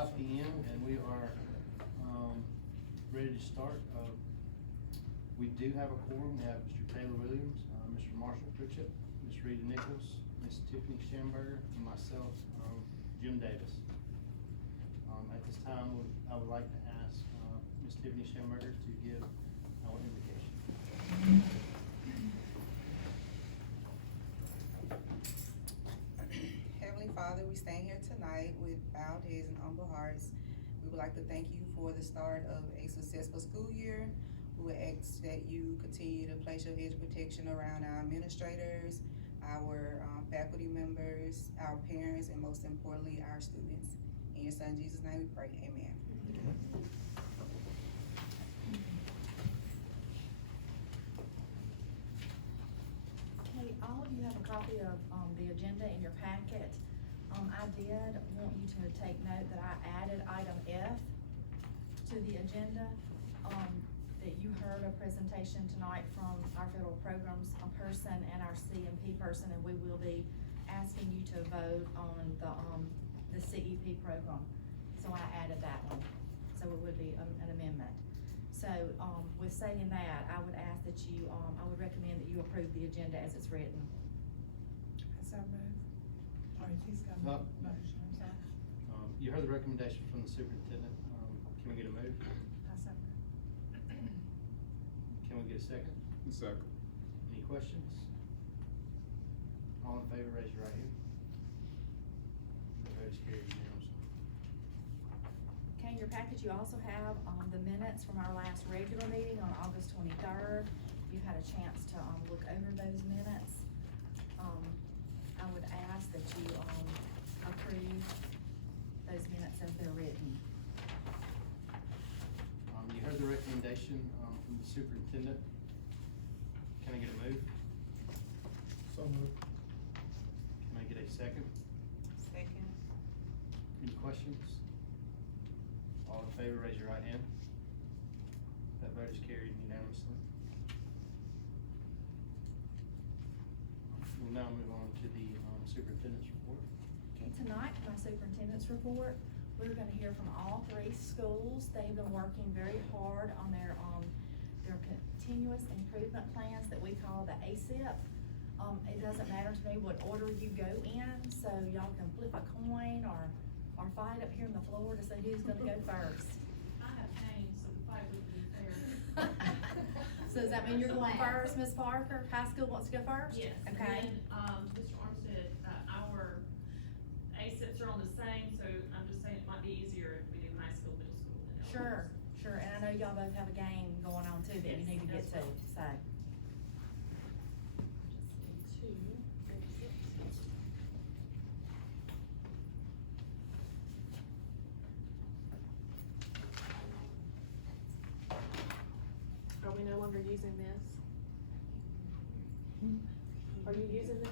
5 p.m. and we are ready to start. We do have a quorum. We have Mr. Taylor Williams, Mr. Marshall Pritchett, Ms. Rita Nichols, Ms. Tiffany Schamberger, and myself, Jim Davis. At this time, I would like to ask Ms. Tiffany Schamberger to give our invocation. Heavenly Father, we stand here tonight with bowed heads and humble hearts. We would like to thank you for the start of a successful school year. We would ask that you continue to place your hedge of protection around our administrators, our faculty members, our parents, and most importantly, our students. In your son Jesus' name we pray, amen. Okay, all of you have a copy of the agenda in your packet. I did want you to take note that I added item F to the agenda. That you heard a presentation tonight from our federal programs person and our CMP person, and we will be asking you to vote on the CEP program. So I added that one, so it would be an amendment. So with saying that, I would ask that you, I would recommend that you approve the agenda as it's written. So moved. Or he's got a motion, I'm sorry. You heard the recommendation from the superintendent. Can we get a move? I so moved. Can we get a second? Second. Any questions? All in favor, raise your right hand. The vote is carried unanimously. Okay, in your package, you also have the minutes from our last regular meeting on August 23rd. You've had a chance to look over those minutes. I would ask that you approve those minutes as they're written. You heard the recommendation from the superintendent. Can I get a move? So moved. Can I get a second? Second. Any questions? All in favor, raise your right hand. That vote is carried unanimously. We'll now move on to the superintendent's report. Okay, tonight, my superintendent's report, we're gonna hear from all 3 schools. They've been working very hard on their continuous improvement plans that we call the ACIP. It doesn't matter to me what order you go in, so y'all can flip a coin or fight up here on the floor to see who's gonna go first. I have pain, so the fight would be fair. So does that mean you're going first, Ms. Parker? High school wants to go first? Yes. Okay. And then, Mr. Armstead, our ASIPs are on the same, so I'm just saying it might be easier if we do high school, middle school, and Sure, sure, and I know y'all both have a game going on too that you Yes, need to get as to, well. so. Just need 2 ASIPs. Are we no longer using this? Are you using this?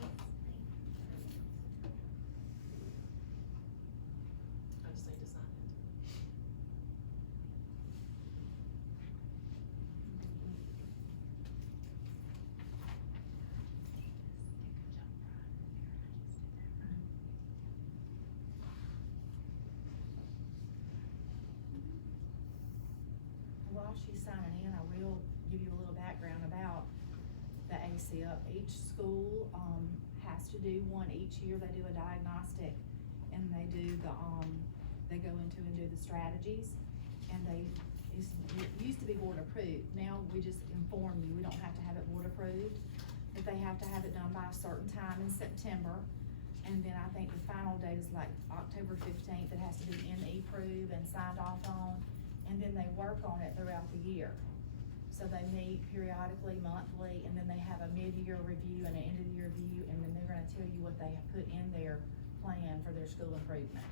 I just need to sign it. While she's signing in, I will give you a little background about the ACIP. Each school, has to do one each year. They do a diagnostic and they do they go into and do the strategies. And it used to be board approved. Now we just inform you, we don't have to have it board approved, but they have to have it done by a certain time in September. And then I think the final date is like October 15th. It has to be approved and signed off on. And then they work on it throughout the year. So they meet periodically, monthly, and then they have a mid-year review and an end-of-the-year review, and then they're gonna tell you what they have put in their plan for their school improvement.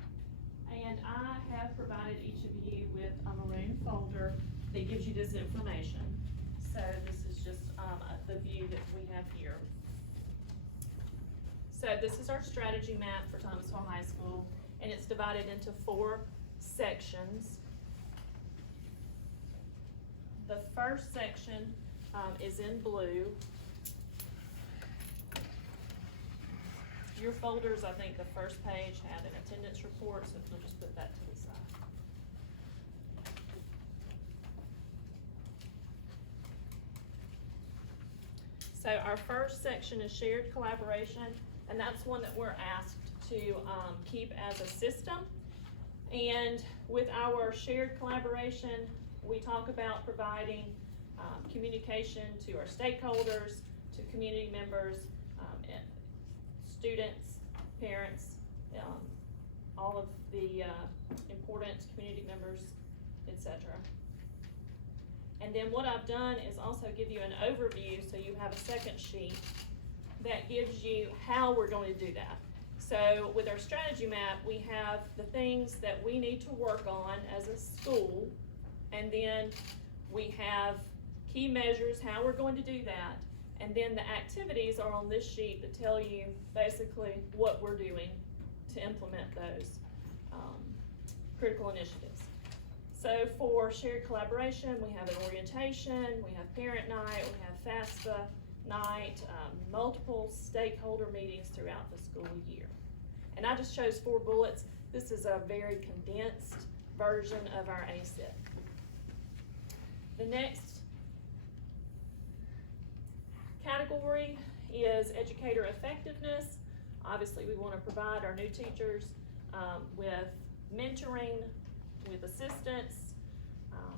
And I have provided each of you with a maroon folder that gives you this information. So this is just, the view that we have here. So this is our strategy map for Thomasville High School, and it's divided into 4 sections. The first section, is in blue. Your folders, I think the first page had an attendance report, so we'll just put that to the side. So our first section is shared collaboration, and that's one that we're asked to keep as a system. And with our shared collaboration, we talk about providing communication to our stakeholders, to community members, students, parents, all of the important community members, etc. And then what I've done is also give you an overview, so you have a second sheet that gives you how we're going to do that. So with our strategy map, we have the things that we need to work on as a school, and then we have key measures, how we're going to do that, and then the activities are on this sheet that tell you basically what we're doing to implement those critical initiatives. So for shared collaboration, we have an orientation, we have parent night, we have FAFSA night, multiple stakeholder meetings throughout the school year. And I just chose 4 bullets. This is a very condensed version of our ASIP. The next category is educator effectiveness. Obviously, we want to provide our new teachers with mentoring, with assistance.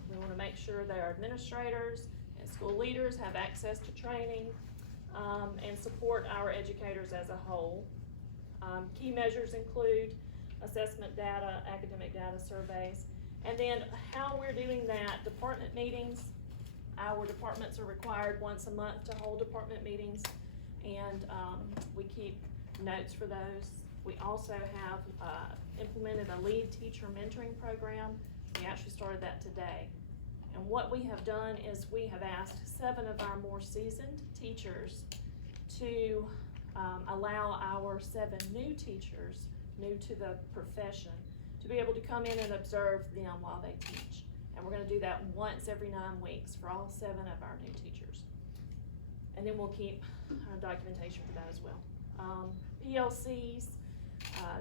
We want to make sure their administrators and school leaders have access to training and support our educators as a whole. Key measures include assessment data, academic data surveys, and then how we're doing that, department meetings. Our departments are required once a month to hold department meetings, and we keep notes for those. We also have implemented a lead teacher mentoring program. We actually started that today. And what we have done is we have asked 7 of our more seasoned teachers to allow our 7 new teachers, new to the profession, to be able to come in and observe them while they teach. And we're going to do that once every 9 weeks for all 7 of our new teachers. And then we'll keep documentation for that as well. PLCs,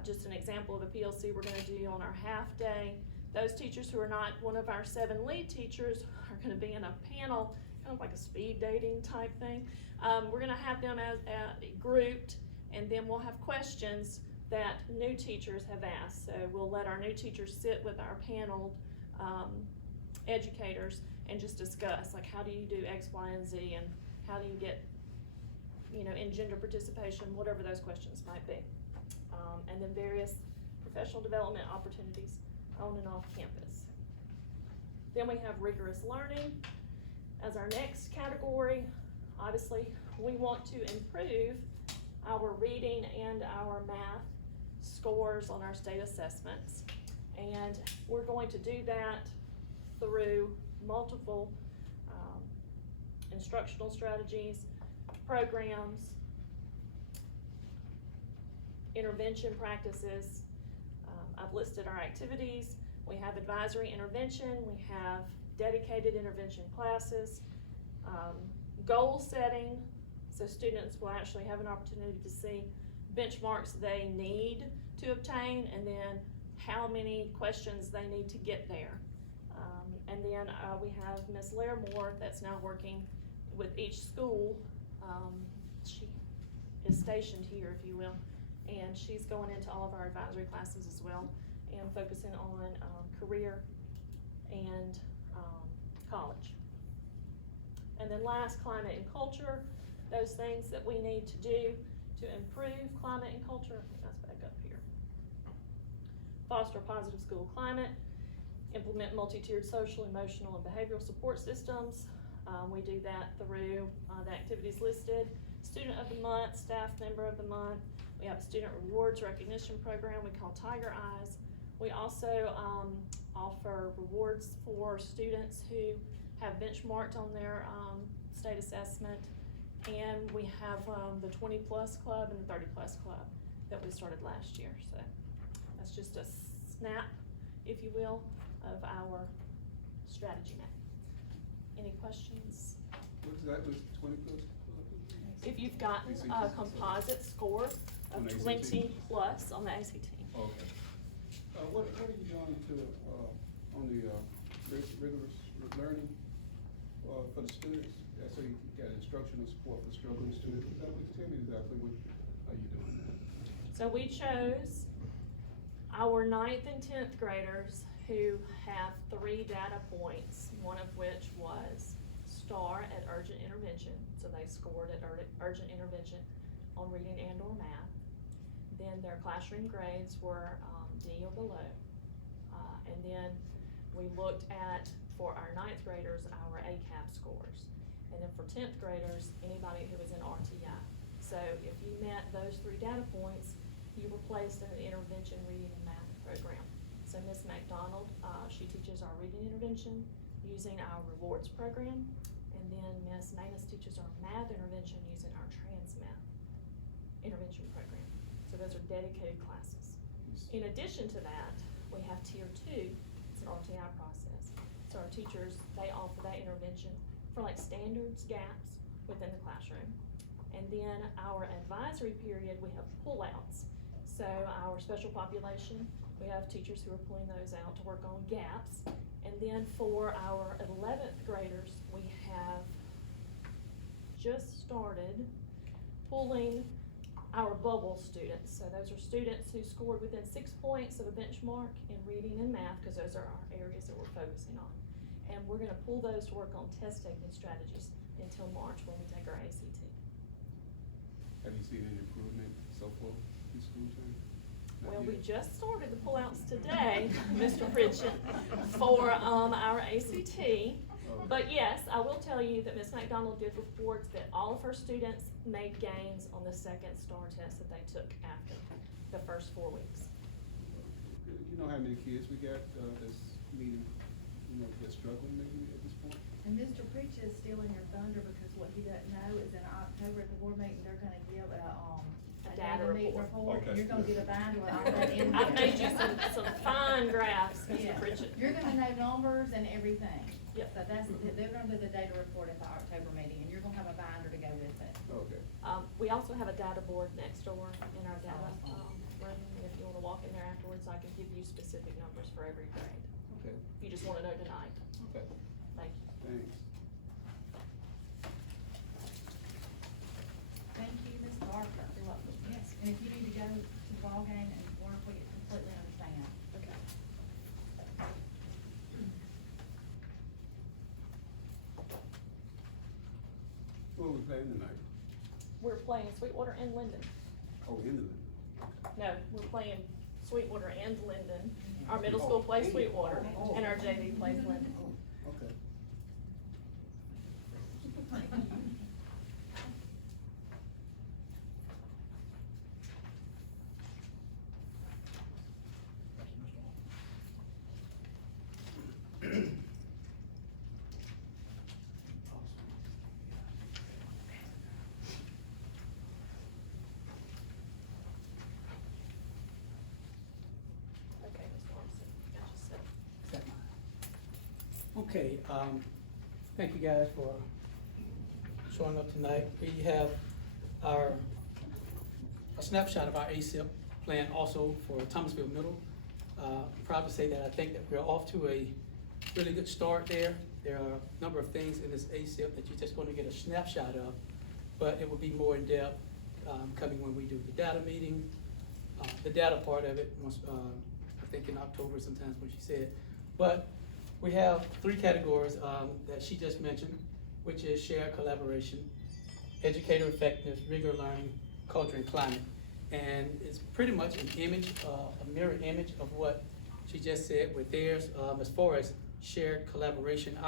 just an example of a PLC we're going to do on our half day. Those teachers who are not one of our 7 lead teachers are going to be in a panel, kind of like a speed dating type thing. We're going to have them as grouped, and then we'll have questions that new teachers have asked. So we'll let our new teachers sit with our panel educators and just discuss, like, how do you do X, Y, and Z, and how do you get, in gender participation, whatever those questions might be. And then various professional development opportunities on and off campus. Then we have rigorous learning as our next category. Obviously, we want to improve our reading and our math scores on our state assessments. And we're going to do that through multiple instructional strategies, programs, intervention practices. I've listed our activities. We have advisory intervention. We have dedicated intervention classes, goal setting, so students will actually have an opportunity to see benchmarks they need to obtain, and then how many questions they need to get there. And then we have Ms. Larimore that's now working with each school. She is stationed here, if you will, and she's going into all of our advisory classes as well and focusing on career and college. And then last, climate and culture, those things that we need to do to improve climate and culture. That's back up here. Foster a positive school climate, implement multi-tiered social, emotional, and behavioral support systems. We do that through the activities listed. Student of the month, staff member of the month. We have a student rewards recognition program we call Tiger Eyes. We also offer rewards for students who have benchmarked on their state assessment. And we have the 20 plus club and the 30 plus club that we started last year. So that's just a snap, if you will, of our strategy map. Any questions? What exactly is 20 plus? If you've gotten a composite score On of the 20 ACT? plus on the ACT. Okay. What are you doing on the rigorous learning for the students? so you got instructional support for struggling students. Tell me exactly what, how you doing that? So we chose our 9th and 10th graders who have 3 data points, one of which was STAR at urgent intervention. So they scored at urgent intervention on reading and or math. Then their classroom grades were D or below. And then we looked at, for our 9th graders, our ACAP scores. And then for 10th graders, anybody who was in RTI. So if you met those 3 data points, you were placed in an intervention reading and math program. So Ms. McDonald, she teaches our reading intervention using our rewards program. And then Ms. Manus teaches our math intervention using our transmath intervention program. So those are dedicated classes. In addition to that, we have tier 2, it's an RTI process. So our teachers, they offer that intervention for like standards, gaps within the classroom. And then our advisory period, we have pullouts. So our special population, we have teachers who are pulling those out to work on gaps. And then for our 11th graders, we have just started pulling our bubble students. So those are students who scored within 6 points of a benchmark in reading and math, because those are our areas that we're focusing on. And we're gonna pull those to work on test taking strategies until March when we take our ACT. Have you seen any improvement so far in school time? Not Well, we yet? just started the pullouts today, Mr. Pritchett, for our ACT. But yes, I will tell you that Ms. McDonald did report that all of her students made gains on the 2nd STAR test that they took after the first 4 weeks. You know how many kids we got that's needing, that's struggling maybe at this point? And Mr. Preach is stealing your thunder, because what he doesn't know is in October at the board meeting, they're gonna give a data meeting report. and you're gonna get a binder with all that in there. I've made you some fine graphs, Mr. Yeah. Pritchett. You're gonna know numbers and everything. Yep. So they're gonna do the data report at the October meeting, and you're gonna have a binder to go with it. Okay. We also have a data board next door in our data room. If you wanna walk in there afterwards, I can give you specific numbers for every grade. Okay. If you just wanna know tonight. Okay. Thank you. Thanks. Thank you, Ms. Parker. You're welcome. Yes, and if you need to go to the ballgame and work, we completely understand. Okay. Who are we playing tonight? We're playing Sweetwater and Linden. Oh, Inland. No, we're playing Sweetwater and Linden. Our middle school plays Sweetwater, and our JV plays Linden. Okay. Okay, Ms. Morrison, got you set. Okay, thank you guys for showing up tonight. We have a snapshot of our ASIP plan also for Thomasville Middle. I'm proud to say that I think that we're off to a really good start there. There are a number of things in this ASIP that you're just going to get a snapshot of, but it will be more in depth coming when we do the data meeting. The data part of it, once, I think in October sometimes when she said. But we have 3 categories that she just mentioned, which is shared collaboration, educator effectiveness, rigor learning, culture and climate. And it's pretty much an image, a mirror image of what she just said with theirs. As far as shared collaboration,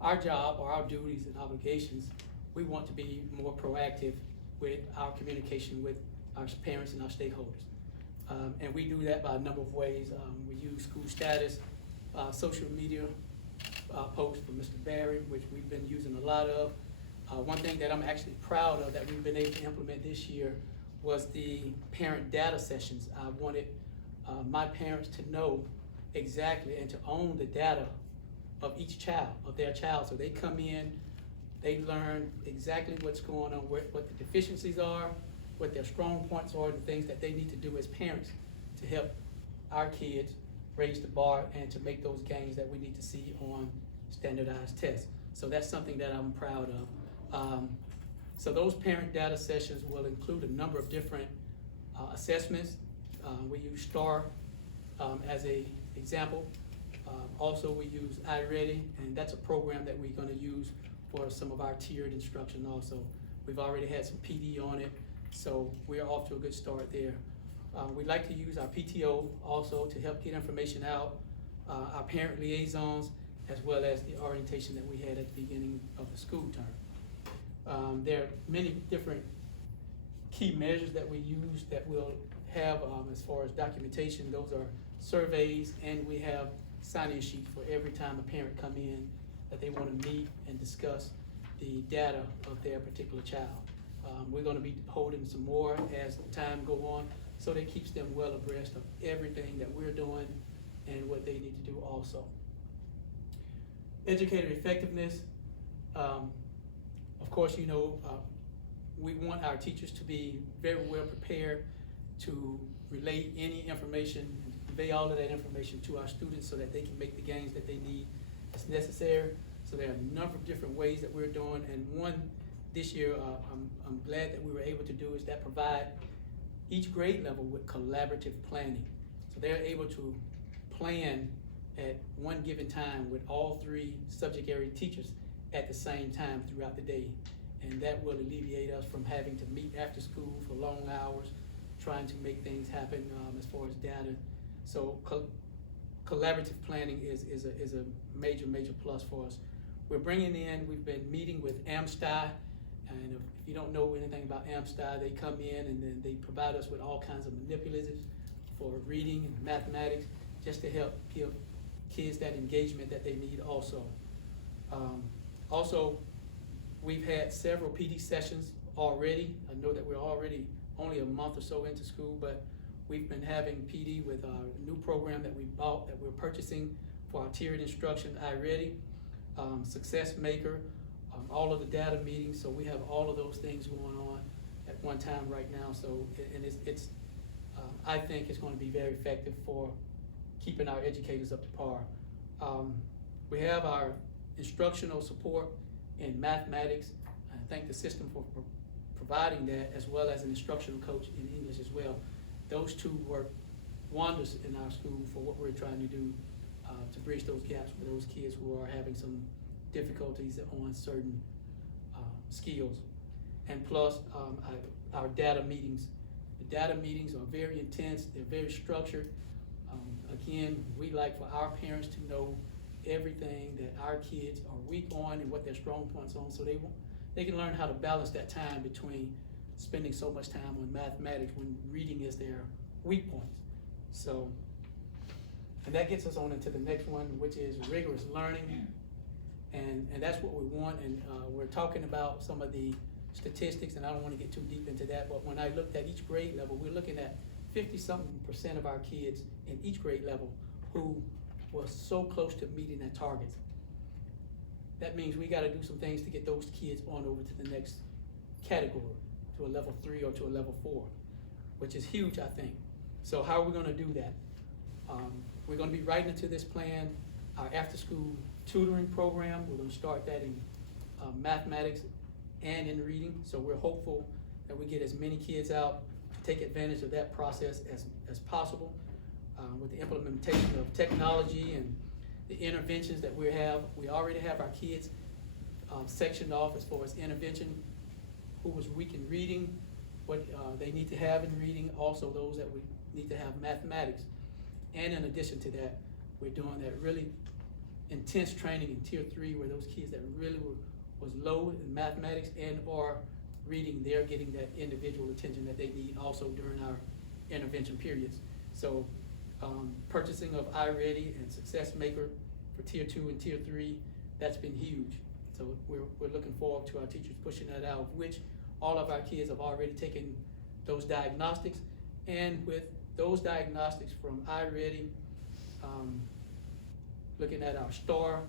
our job or our duties and obligations, we want to be more proactive with our communication with our parents and our stakeholders. And we do that by a number of ways. We use school status, social media posts from Mr. Barry, which we've been using a lot of. One thing that I'm actually proud of that we've been able to implement this year was the parent data sessions. I wanted my parents to know exactly and to own the data of each child, of their child. So they come in, they learn exactly what's going on, what the deficiencies are, what their strong points are, the things that they need to do as parents to help our kids raise the bar and to make those gains that we need to see on standardized tests. So that's something that I'm proud of. So those parent data sessions will include a number of different assessments. We use STAR as a example. Also, we use iReady, and that's a program that we're gonna use for some of our tiered instruction also. We've already had some PD on it, so we're off to a good start there. We like to use our PTO also to help get information out, our parent liaisons, as well as the orientation that we had at the beginning of the school term. There are many different key measures that we use that we'll have as far as documentation. Those are surveys, and we have sign-in sheets for every time a parent come in that they want to meet and discuss the data of their particular child. We're going to be holding some more as time go on, so that keeps them well abreast of everything that we're doing and what they need to do also. Educator effectiveness. Of course, you know, we want our teachers to be very well prepared to relate any information, convey all of that information to our students so that they can make the gains that they need as necessary. So there are a number of different ways that we're doing, and one this year I'm glad that we were able to do is that provide each grade level with collaborative planning. So they're able to plan at one given time with all 3 subject area teachers at the same time throughout the day. And that will alleviate us from having to meet after school for long hours, trying to make things happen as far as data. So collaborative planning is a major plus for us. We've been meeting with AmSty, and if you don't know anything about AmSty, they come in and then they provide us with all kinds of manipulatives for reading and mathematics, just to help give kids that engagement that they need also. Also, we've had several PD sessions already. I know that we're already only a month or so into school, but we've been having PD with our new program that we bought, that we're purchasing for our tiered instruction, iReady, Success Maker, all of the data meetings. So we have all of those things going on at one time right now. So, and I think it's going to be very effective for keeping our educators up to par. We have our instructional support in mathematics. I thank the system for providing that, as well as an instructional coach in English as well. Those two work wonders in our school for what we're trying to do to bridge those gaps for those kids who are having some difficulties on certain skills. And plus, our data meetings. The data meetings are very intense, they're very structured. Again, we like for our parents to know everything that our kids are weak on and what their strong points on, so they can learn how to balance that time between spending so much time on mathematics when reading is their weak points. So, and that gets us on into the next one, which is rigorous learning. And that's what we want, and we're talking about some of the statistics, and I don't want to get too deep into that, but when I looked at each grade level, we're looking at 50-something% of our kids in each grade level who was so close to meeting their targets. That means we got to do some things to get those kids on over to the next category, to a level 3 or to a level 4, which is huge, I think. So how are we going to do that? We're going to be writing into this plan our after-school tutoring program. We're going to start that in mathematics and in reading. So we're hopeful that we get as many kids out to take advantage of that process as possible. With the implementation of technology and the interventions that we have, we already have our kids sectioned off as far as intervention, who was weak in reading, what they need to have in reading, also those that we need to have mathematics. And in addition to that, we're doing that really intense training in Tier 3 where those kids that really was low in mathematics and or reading, they're getting that individual attention that they need also during our intervention periods. So purchasing of iReady and Success Maker for Tier 2 and Tier 3, that's been huge. So we're looking forward to our teachers pushing that out, of which all of our kids have already taken those diagnostics. And with those diagnostics from iReady, looking at our STAR,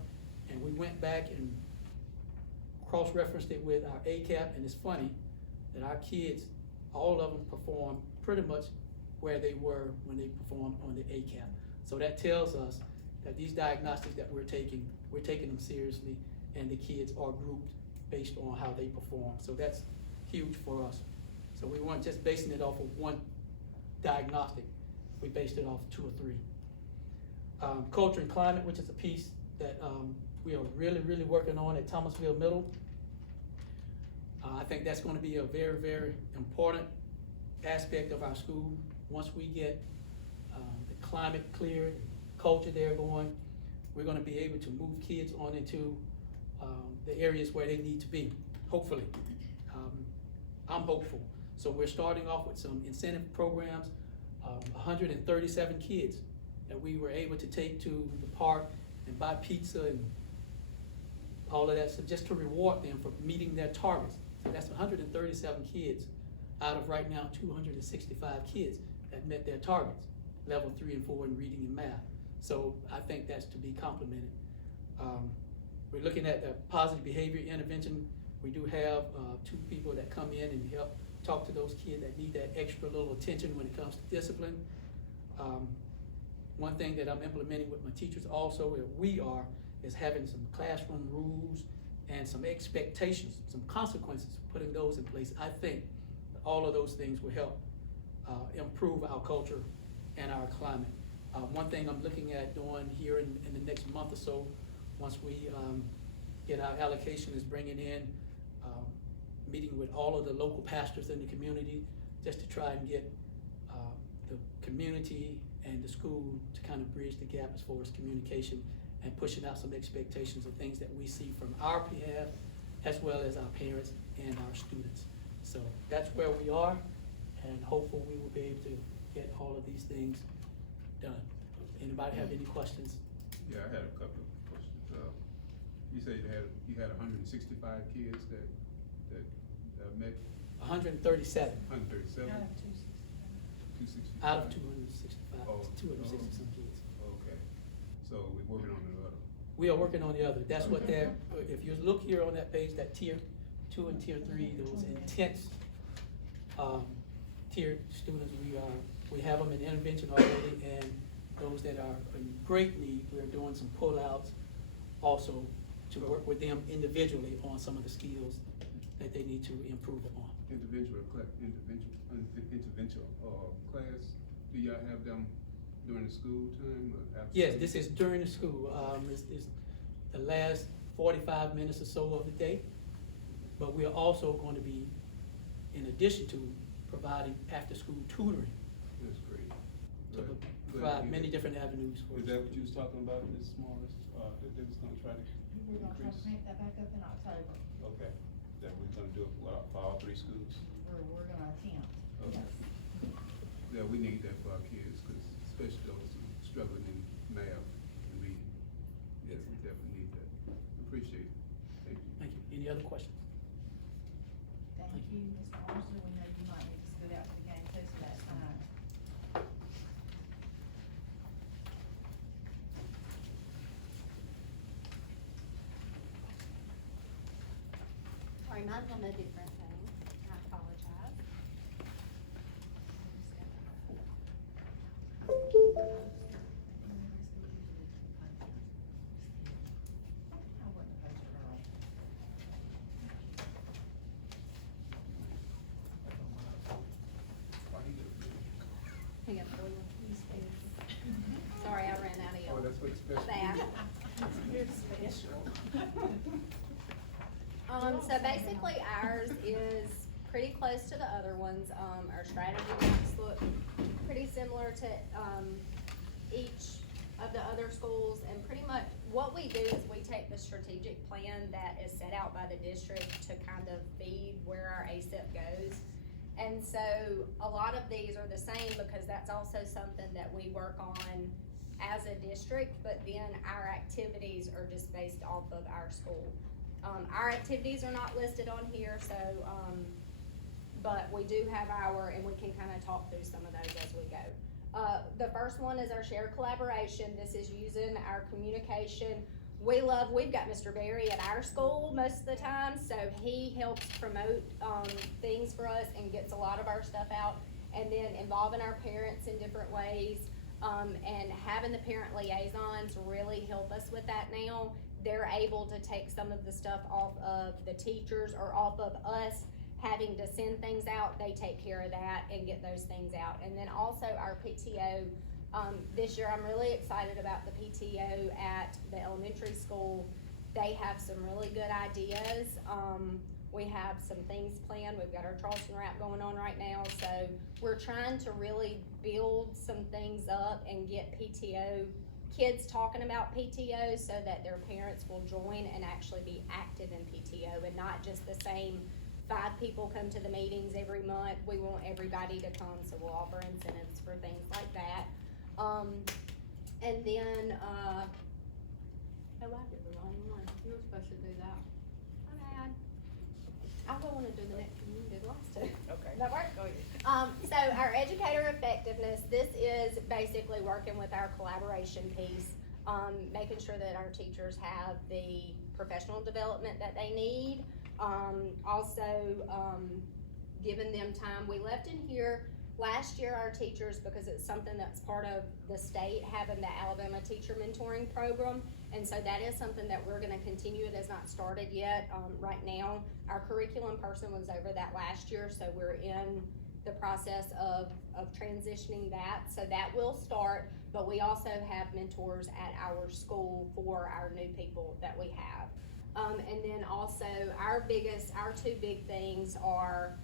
and we went back and cross-referenced it with our ACAP, and it's funny that our kids, all of them perform pretty much where they were when they performed on the ACAP. So that tells us that these diagnostics that we're taking them seriously, and the kids are grouped based on how they perform. So that's huge for us. So we weren't just basing it off of one diagnostic, we based it off 2 or 3. Culture and climate, which is a piece that we are really working on at Thomasville Middle. I think that's going to be a very important aspect of our school. Once we get the climate cleared, culture there going, we're going to be able to move kids on into the areas where they need to be, hopefully. I'm hopeful. So we're starting off with some incentive programs, 137 kids that we were able to take to the park and buy pizza and all of that, so just to reward them for meeting their targets. So that's 137 kids out of right now 265 kids that met their targets, level 3 and 4 in reading and math. So I think that's to be complimented. We're looking at the positive behavior intervention. We do have 2 people that come in and help talk to those kids that need that extra little attention when it comes to discipline. One thing that I'm implementing with my teachers also, is having some classroom rules and some expectations, some consequences, putting those in place. I think all of those things will help improve our culture and our climate. One thing I'm looking at doing here in the next month or so, once we get our allocation, is bringing in meeting with all of the local pastors in the community, just to try and get the community and the school to kind of bridge the gap as far as communication and pushing out some expectations of things that we see from our behalf, as well as our parents and our students. So that's where we are, and hopefully we will be able to get all of these things done. Anybody have any questions? Yeah, I had a couple of questions. You said you had 165 kids that met? 137 137? Out of 265. 265? out of 265, Oh. 260 some kids. Okay, so we're working on the other. We are working on the other. That's what they're, if you look here on that page, that tier 2 and tier 3, those intense tier students, we have them in intervention already, and those that are in great need, we're doing some pullouts also to work with them individually on some of the skills that they need to improve upon. Interventional class, do y'all have them during the school time or after? Yes, this is during the school. It's the last 45 minutes or so of the day. But we are also going to be, in addition to providing after-school tutoring, That's great. to Glad to provide hear many that. different avenues for. Is that what you was talking about, Ms. Morris? That they was gonna try to We're gonna try to increase? crank that back up in October, Okay, that we're gonna do it for all 3 schools? we're gonna attempt. Okay. Yeah, we need that for our kids, cause especially those who struggling in math and reading. Yes, we definitely need that. Appreciate it. Thank you. Thank you. Any other questions? Thank you, Mr. Morrison, we know you might need to scoot out to the game too, so that's fine. Sorry, mine's on a different thing. I apologize. I wasn't a poster girl. Why you get Hang on, Billy. Sorry, I ran out of Oh, your that's what it's special. back. You're special. So basically ours is pretty close to the other ones. Our strategy maps look pretty similar to, each of the other schools, and pretty much what we do is we take the strategic plan that is set out by the district to kind of feed where our ASIP goes. And so a lot of these are the same because that's also something that we work on as a district, but then our activities are just based off of our school. Our activities are not listed on here, so, but we do have and we can kind of talk through some of those as we go. The first one is our shared collaboration. This is using our communication. We've got Mr. Berry at our school most of the time, so he helps promote, things for us and gets a lot of our stuff out. And then involving our parents in different ways, and having the parent liaisons really help us with that now. they're able to take some of the stuff off of the teachers or off of us having to send things out. They take care of that and get those things out. And then also our PTO, this year I'm really excited about the PTO at the elementary school. They have some really good ideas. We have some things planned. We've got our Charleston wrap going on right now. So we're trying to really build some things up and get PTO, kids talking about PTO so that their parents will join and actually be active in PTO and not just the same 5 people come to the meetings every month. We want everybody to come, so we'll offer incentives for things like that. And then, oh, I did the wrong one. You were supposed to do that. My bad. I don't wanna do the next one, you did the last two. Okay. That work? Go ahead. So our educator effectiveness, this is basically working with our collaboration piece, making sure that our teachers have the professional development that they need. Also, giving them time. We left in here last year our teachers, because it's something that's part of the state, having the Alabama Teacher Mentoring Program. And so that is something that we're gonna continue. It has not started yet. Right now, our curriculum person was over that last year, so we're in the process of transitioning that. So that will start, but we also have mentors at our school for our new people that we have. And then also our 2 big things are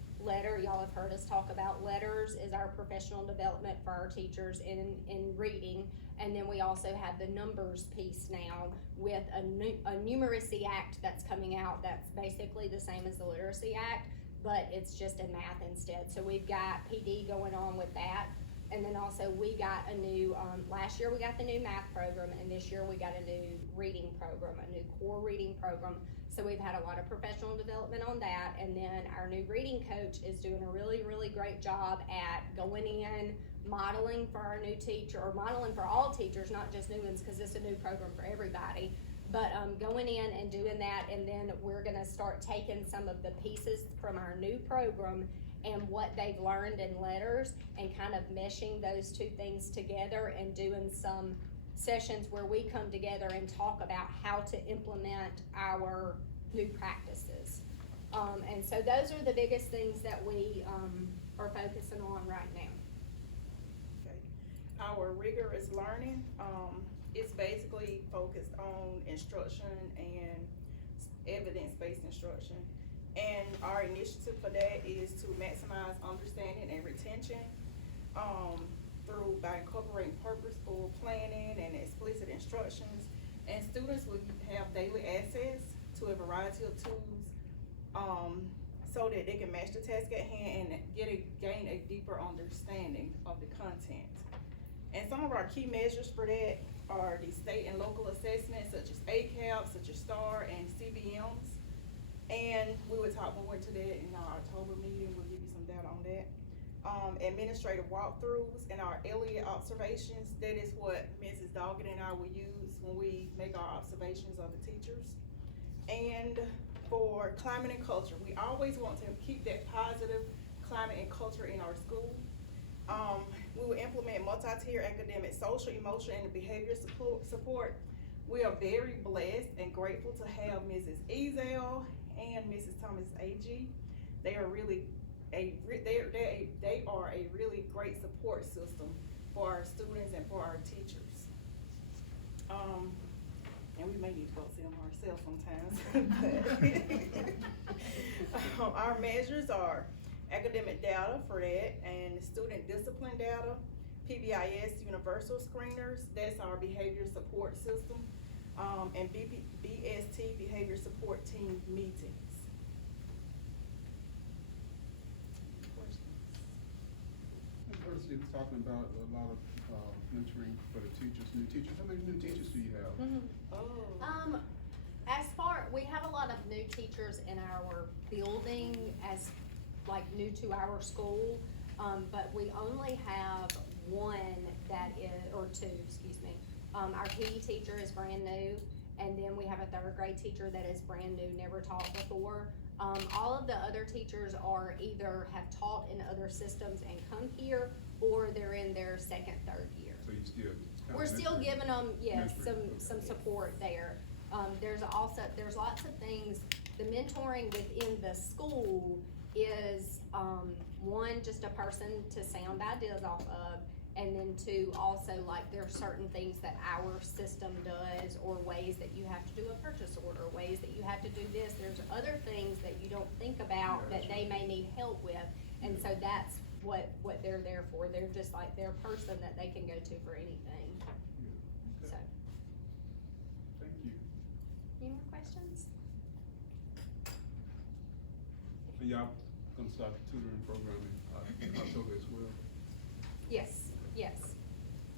y'all have heard us talk about letters, is our professional development for our teachers in reading. And then we also have the numbers piece now with a numeracy act that's coming out that's basically the same as the literacy act, but it's just in math instead. So we've got PD going on with that. And then also we got a new, last year we got the new math program, and this year we got a new reading program, a new core reading program. So we've had a lot of professional development on that. And then our new reading coach is doing a really, really great job at going in, modeling for our new teacher, or modeling for all teachers, not just new ones, because it's a new program for everybody. But going in and doing that, and then we're gonna start taking some of the pieces from our new program and what they've learned in letters and kind of meshing those 2 things together and doing some sessions where we come together and talk about how to implement our new practices. And so those are the biggest things that we are focusing on right now. Okay. Our rigorous learning, it's basically focused on instruction and evidence-based instruction. And our initiative for that is to maximize understanding and retention by incorporating purposeful planning and explicit instructions. And students will have daily access to a variety of tools so that they can match the task at hand and gain a deeper understanding of the content. And some of our key measures for that are the state and local assessments such as ACAP, such as STAR, and CBMs. And we will talk more into that in our October meeting. We'll give you some data on that. Administrative walkthroughs and our Elliott observations. That is what Mrs. Doggett and I will use when we make our observations of the teachers. And for climate and culture, we always want to keep that positive climate and culture in our school. We will implement multi-tier academic, social, emotional, and behavioral support. We are very blessed and grateful to have Mrs. Ezel and Mrs. Thomas A.G. They are a really great support system for our students and for our teachers. And we may need to go see them ourselves sometimes. Our measures are academic data for that, and student discipline data, PBIS universal screeners, that's our behavior support system, and BST, behavior support team meetings. First, you was talking about a lot of mentoring for the teachers, new teachers. How many new teachers do you have? Oh. We have a lot of new teachers in our building as like new to our school, but we only have 1 that is, or 2, excuse me. Our PE teacher is brand new, and then we have a 3rd grade teacher that is brand new, never taught before. All of the other teachers are either have taught in other systems and come here, or they're in their 2nd, 3rd year. So you still? We're still giving them, yes, mentoring. some support there. There's lots of things, the mentoring within the school is, one, just a person to sound ideas off of, and then two, also like there's certain things that our system does, or ways that you have to do a purchase order, ways that you have to do this, there's other things that you don't think about that they may need help with, and so that's what they're there for, they're just like their person that they can go to for anything, Yeah. so. Okay. Thank you. Any more questions? And y'all gonna start the tutoring program in October as well? Yes,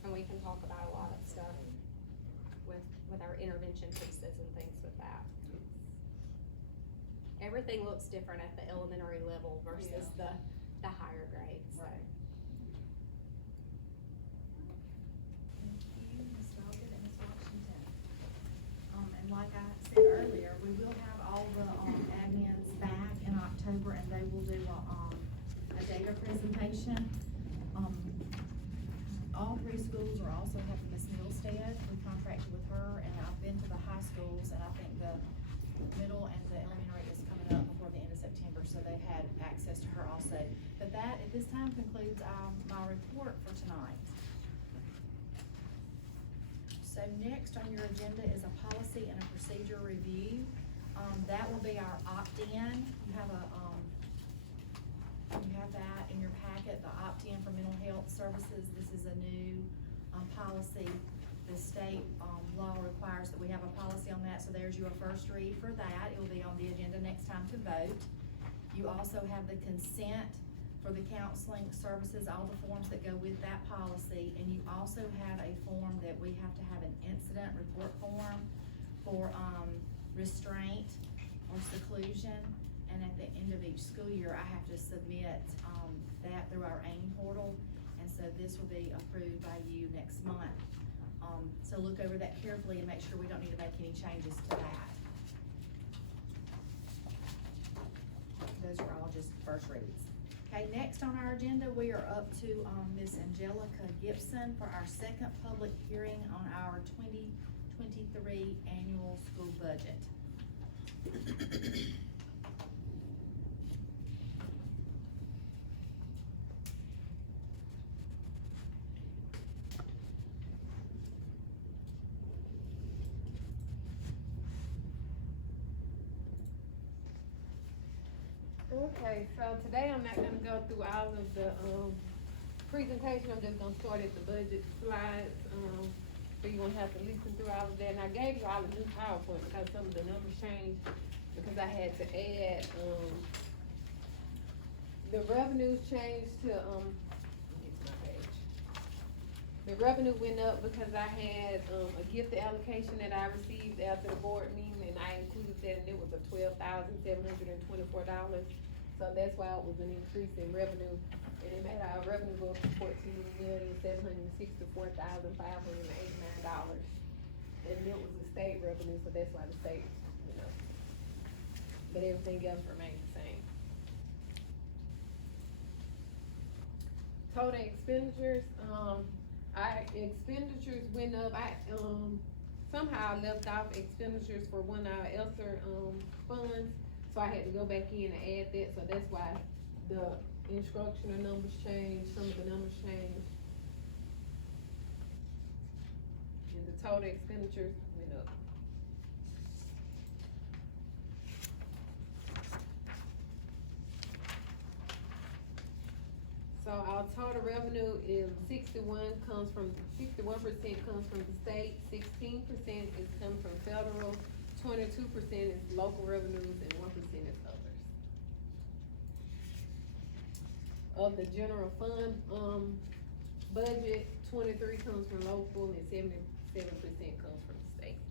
and we can talk about a lot of stuff with our intervention pieces and things with that. Everything looks different at the elementary level versus the higher grades, so. Right. Thank you, Ms. Doggett and Ms. Washington. And like I said earlier, we will have all the, admins back in October, and they will do a data presentation. All three schools are also having Ms. Milstead, we contracted with her, and I've been to the high schools, and I think the middle and the elementary is coming up before the end of September, so they've had access to her also. But that, at this time, concludes, my report for tonight. So next on your agenda is a policy and a procedure review. That will be our opt-in. You have that in your packet, the opt-in for mental health services. This is a new, policy. The state, law requires that we have a policy on that, so there's your first read for that. It will be on the agenda next time to vote. You also have the consent for the counseling services, all the forms that go with that policy, and you also have a form that we have to have an incident report form for, restraint or seclusion, and at the end of each school year, I have to submit, that through our AIM portal, and so this will be approved by you next month. So look over that carefully and make sure we don't need to make any changes to that. Those are all just first reads. Okay, next on our agenda, we are up to, Miss Angelica Gibson for our second public hearing on our 2023 annual school budget. Okay, so today I'm not gonna go through all of the, presentation, I'm just gonna start at the budget slides, so you won't have to listen through all of that, and I gave you all a new PowerPoint because some of the numbers changed, because I had to add, the revenues changed to, let me get to my page. The revenue went up because I had, a gift allocation that I received after the board meeting, and I included that, and it was $12,724. So that's why it was an increase in revenue, and it made our revenue go up to $14,764,589. And it was the state revenue, so that's why the state, but everything else remained the same. Total expenditures, our expenditures went up, somehow I left off expenditures for one of our ELSER, funds, so I had to go back in and add that, so that's why the instructional numbers changed, some of the numbers changed. And the total expenditures went up. So our total revenue is 61% comes from the state, 16% is coming from federal, 22% is local revenues, and 1% is others. Of the general fund, budget, 23 comes from local and 77% comes from the state.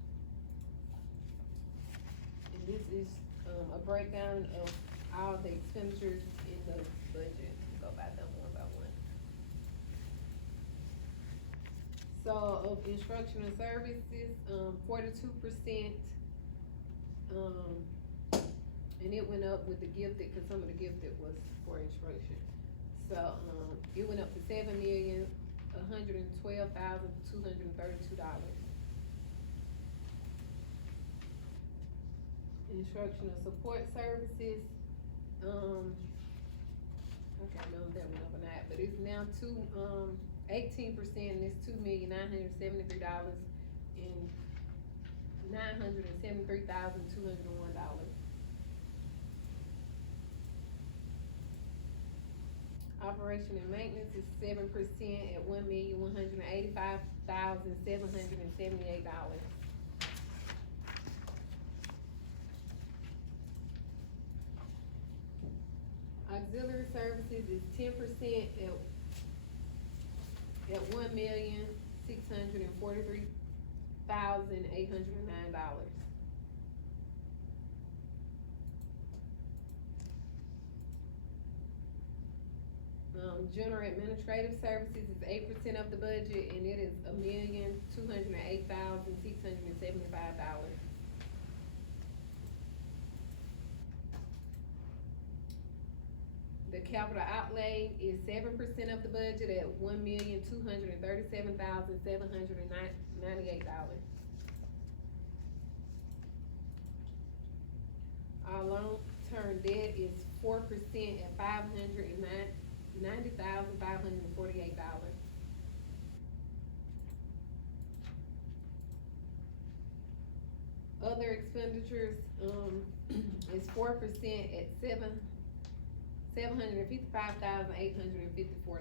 And this is, a breakdown of all the expenditures in the budget. Go by them one by one. So of instructional services, 42%, and it went up with the gifted, cause some of the gifted was for instruction. So, it went up to $7,112,232. instructional support services, I can't remember that one overnight, but it's now 18%, and it's $2,973,000 and $973,201. Operation and maintenance is 7% at $1,185,778. Auxiliary services is 10% at $1,643,809. General administrative services is 8% of the budget, and it is $1,208,675. The capital outlay is 7% of the budget at $1,237,798. Our long-term debt is 4% at $590,548. Other expenditures, is 4% at $755,854.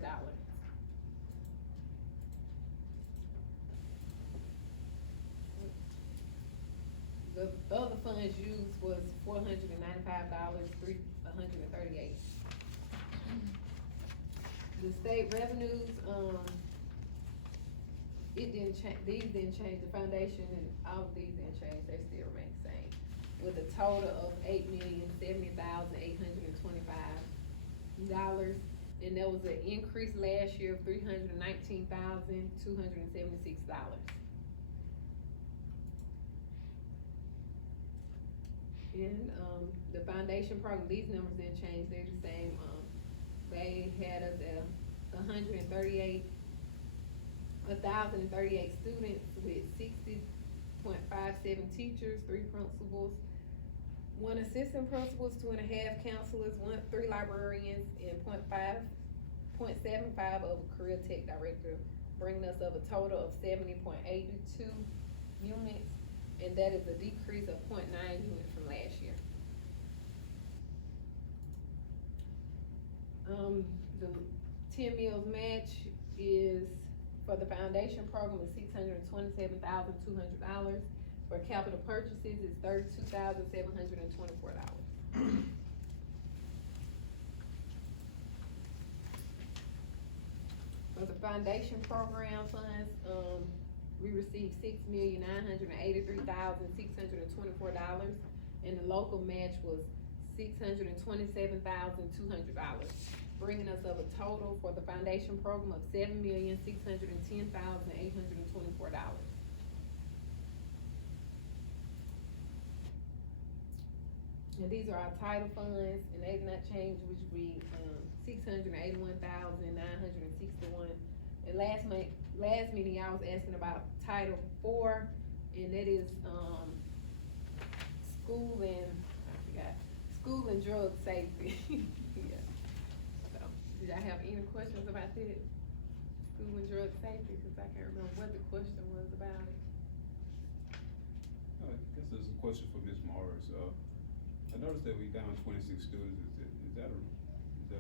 The other funds used was $495,338. The state revenues, it didn't change, these didn't change, the foundation and all of these didn't change, they still remain the same. With a total of $8,070,825. And there was an increase last year of $319,276. And, the foundation program, these numbers didn't change, they're the same, they had us at 1,038 students with 60.57 teachers, 3 principals, 1 assistant principals, 2.5 counselors, 3 librarians, and 0.75 of a career tech director, bringing us up a total of 70.82 units, and that is a decrease of 0.9 units from last year. The 10 meals match is, for the foundation program, is $627,200. For capital purchases, it's $32,724. For the foundation program funds, we received $6,983,624, and the local match was $627,200, bringing us up a total for the foundation program of $7,610,824. And these are our title funds, and they did not change, which would be $681,961. And last meeting, y'all was asking about Title IV, and that is school and drug safety. Yeah. So, did y'all have any questions about that? School and drug safety, cause I can't remember what the question was about it. I guess there's a question for Ms. Morris. I noticed that we down 26 students. Is that a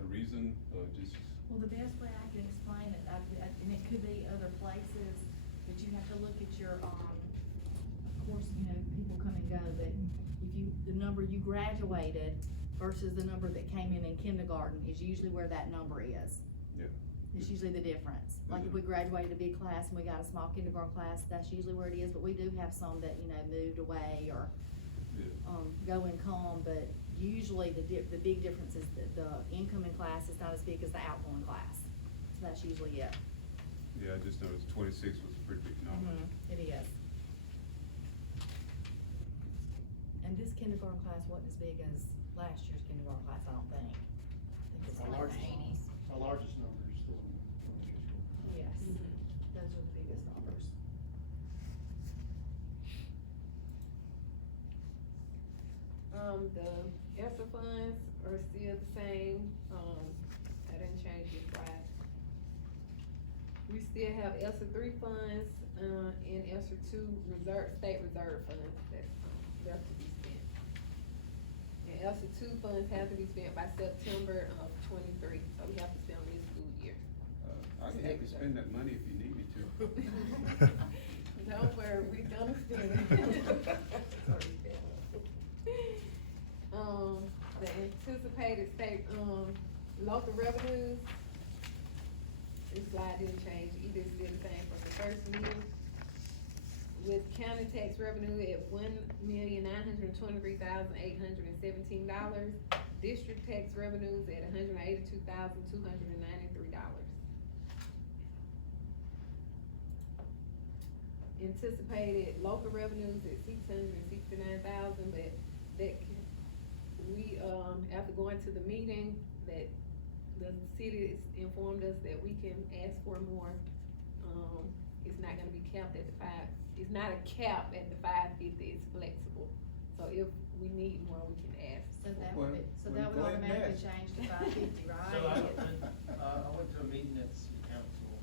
reason, or just? Well, the best way I can explain it, and it could be other places, but you have to look at your, of course, you know, people come and go, but if the number you graduated versus the number that came in kindergarten is usually where that number is. Yeah. It's usually the difference. Like if we graduated a big class and we got a small kindergarten class, that's usually where it is, but we do have some that, you know, moved away or, go and come, but usually the big difference is the incoming class is not as big as the outgoing class. So that's usually it. Yeah, I just noticed 26 was a pretty big number. It is. And this kindergarten class wasn't as big as last year's kindergarten class, I don't think. I think it's Our like the largest- 80s. Our largest number is still in elementary school. Yes, those are the biggest numbers. The ESSER funds are still the same, I didn't change it right. We still have ESSER 3 funds, and ESSER 2 state reserve funds that's left to be spent. And ESSER 2 funds have to be spent by September of 23, so we have to spend them this school year. I can help you spend that money if you need me to. Don't worry, we gonna spend it. The anticipated state, local revenues, this slide didn't change, either it's still the same for the first year. With county tax revenue at $1,923,817, district tax revenues at $182,293. Anticipated local revenues at $669,000, but that we, after going to the meeting, that the city has informed us that we can ask for more. It's not gonna be capped at the it's not a cap at the 550, it's flexible. So if we need more, we can ask. So that Well, would, go ahead and automatically ask. change to 550, right? So I went to a meeting at the city council,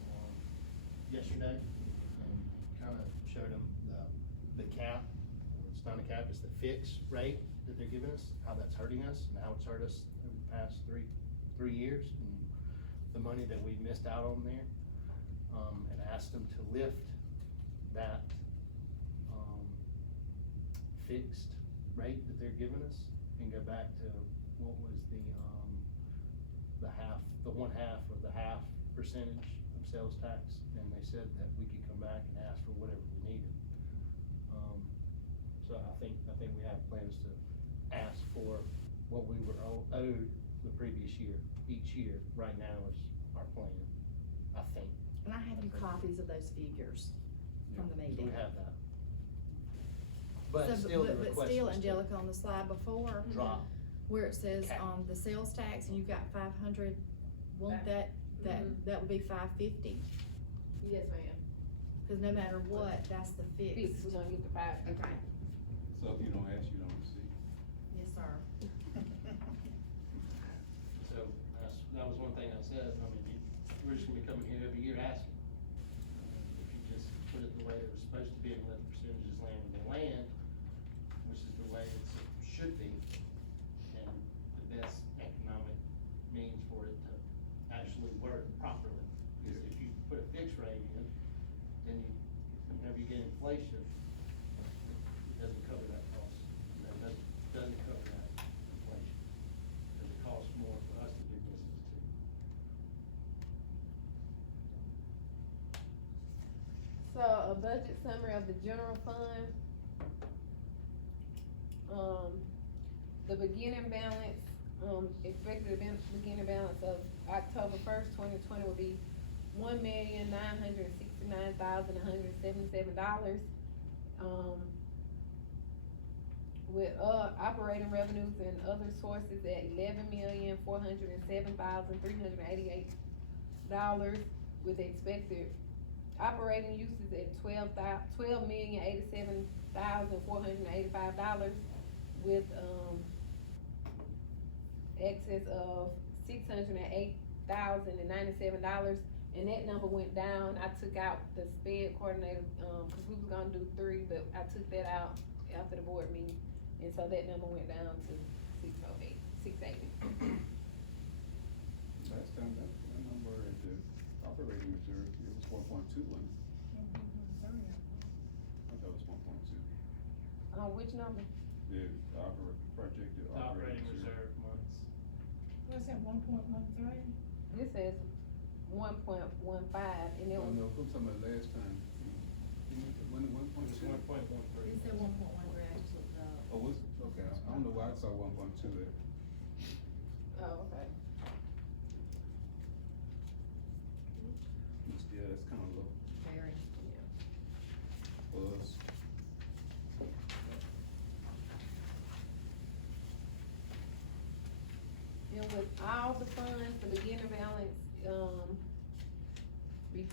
yesterday, and kinda showed them the cap, it's not a cap, it's the fixed rate that they're giving us, how that's hurting us, and how it's hurt us over the past three years, and the money that we missed out on there, and asked them to lift that, fixed rate that they're giving us, and go back to what was the one half of the half percentage of sales tax, and they said that we could come back and ask for whatever we needed. So I think we have plans to ask for what we were owed the previous year, each year, right now is our plan, I think. And I have you copies of those figures from the So meeting. we have that. But So, still, the but request still, was to Angelica, on the slide before, drop. where it says, Cap. the sales tax, and you've got 500, won't Five. that would be 550? Yes, ma'am. Cause no matter what, that's the Fix, fixed. we're gonna get the 550. Okay, So if you don't ask, you don't receive. yes, sir. So that was one thing I said, I mean, we're just gonna be coming here every year asking. If you just put it the way it was supposed to be and let the percentages land where they land, which is the way it should be, and the best economic means for it to actually work properly. Because if you put a fixed rate in, then whenever you get inflation, it doesn't cover that cost. That doesn't cover that inflation. Because it costs more for us to do business too. So a budget summary of the general fund. The beginning balance, expected beginning balance of October 1st, 2020 will be $1,969,177. With operating revenues and other sources at $11,407,388, with expected operating uses at $12,087,485, with excess of $608,097, and that number went down. I took out the sped coordinator, cause we was gonna do 3, but I took that out after the board meeting, and so that number went down to 680. Last time that number at the operating reserve, it was 1.2, wasn't it? I thought it was 1.2. Which number? The projected The operating reserve months. What's that, 1.13? This says 1.15, and it Oh, was, no, I'm talking about last time. When it 1.2? It was 1.13. It said 1.1, we're actually, Oh, was it? Okay, I don't know why I saw 1.2 there. oh, okay. Yeah, that's kinda low very. for us. And with all the funds, the beginning balance, be